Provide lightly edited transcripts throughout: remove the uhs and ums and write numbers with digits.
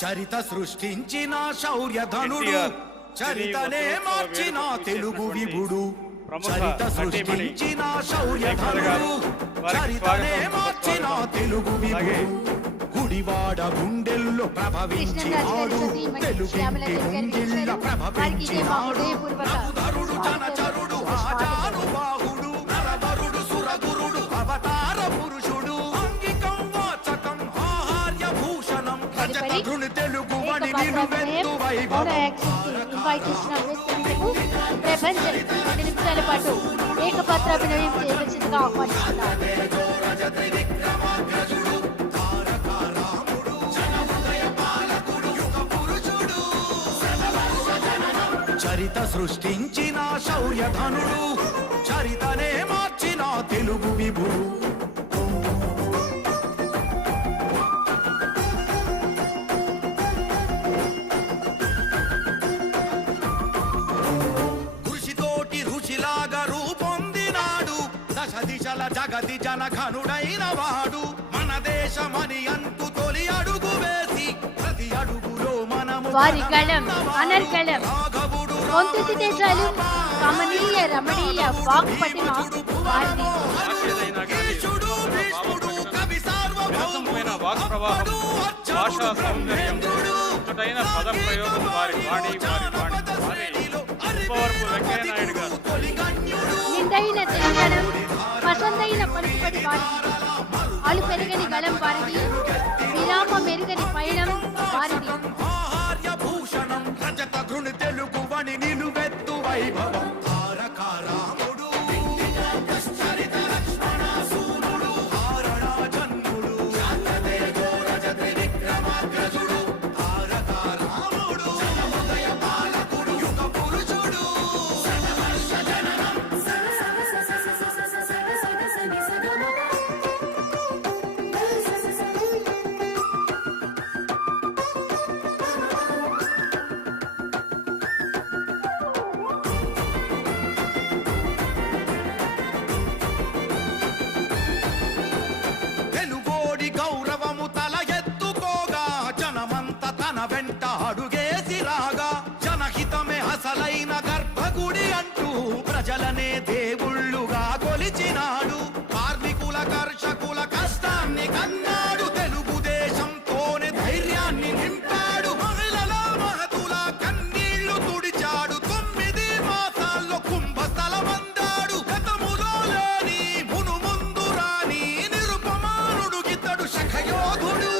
చరిత సృష్టించిన శౌర్యధనుడు, చరితనే మార్చిన తెలుగు విభుడు. చరిత సృష్టించిన శౌర్యధనుడు, చరితనే మార్చిన తెలుగు విభుడు. గుడివాడ గుండెల్లో ప్రభవించినాడు, తెలుగింటి గుండెల్ల ప్రభవించినాడు. నవధరుడు జనచరుడు ఆజానుబాహుడు, నరవరుడు సురగురుడు అవతార పురుషుడు. అంగికం వాచకం ఆహార్య భూషణం, రజతధృని తెలుగు వని నిలువెత్తు వైభవం. ప్రపంచ 2 నిమిషాల పాటు ఏకపాత్రాభినయం చేయవలసిందిగా ఆహ్వానిస్తున్నారు. చరిత సృష్టించిన శౌర్యధనుడు, చరితనే మార్చిన తెలుగు విభుడు. కృషితోటి రుచిలాగా రూపొందినాడు, దశ దిశల జగతి జనఘనుడైన వాడు. మన దేశమని అంటూ తొలి అడుగు వేసి ప్రతి అడుగులో మనము వారి గళం అనర్గళం, గొంతు తేజాలు, కమనీయ రమణీయ వాక్పటిమ వారిది. భాషా సౌందర్యం, చుట్టైన పద ప్రయోగం వారి వాణి వెంకయ్య నాయుడు గారు. నిండైన తెలంగాణం, పసందైన పలుకుబడి వారిది. అలు పెరగని గళం వారిది, విరామ మెరుగని పయనం వారిది. తెలుగు వని నిలువెత్తు వైభవం. తారకారాముడు, చరిత లక్ష్మణ సూనుడు, హారణ జన్ముడు, శాంతతేజో రజతి విక్రమాగ్రజుడు. తారకారాముడు, ఉదయ పాలకుడు, యుగ పురుషుడు. శతవర్ష జననం వెంట అడుగేసి రాగా, జనహితమే అసలైన గర్భగుడి అంటూ ప్రజలనే దేవుళ్ళుగా కొలిచినాడు. కార్మికుల కర్షకుల కష్టాన్ని కన్నాడు, తెలుగుదేశంతోనే ధైర్యాన్ని నింపాడు. మహిళల మహతుల కన్నీళ్లు తుడిచాడు, 9 మాసాల్లో కుంభస్థలమందాడు. గతములో లేని మునుముందు రాని నిరుపమానుడు గితడు శఖయోధుడు.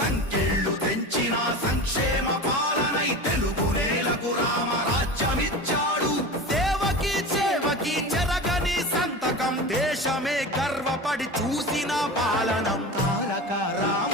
సంఖ్యలు తెంచిన సంక్షేమ పాలనై తెలుగు నేలకు రామరాజ్యమిచ్చాడు. సేవకి చెరగని సంతకం, దేశమే గర్వపడి చూసిన పాలనం. తారక రామ